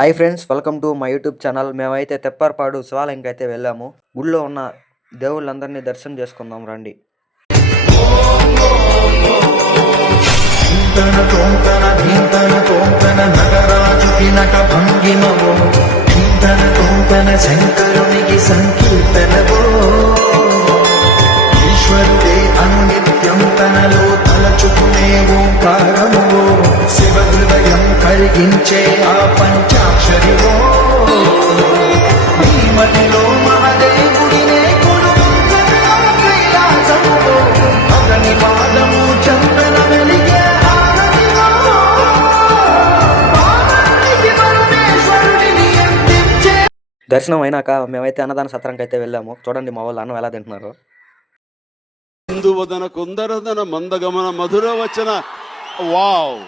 Hi friends, welcome to my YouTube channel. మేమైతే తెప్పారపాడు శివాలయంకి అయితే వెళ్ళాము. గుడిలో ఉన్న దేవుళ్ళందరినీ దర్శనం చేసుకుందాం రండి. శంకరునికి సంకీర్తనవో ఈశ్వరుడే అనునిత్యం తనలో తలచుకునే ఓంకారమువో శివ హృదయం కలిగించే ఆ పంచాక్షరివో మదిలో మహదేవుడినే కొలువుంచరా కైలాసములో అతని పాదము చందన వెలిగే దర్శనం అయినాక మేమైతే అన్నదాన సత్రంకి అయితే వెళ్ళాము. చూడండి మా వాళ్ళు అన్నం ఎలా తింటున్నారు. కుందరదన మందగమన మధుర వచన వావ్.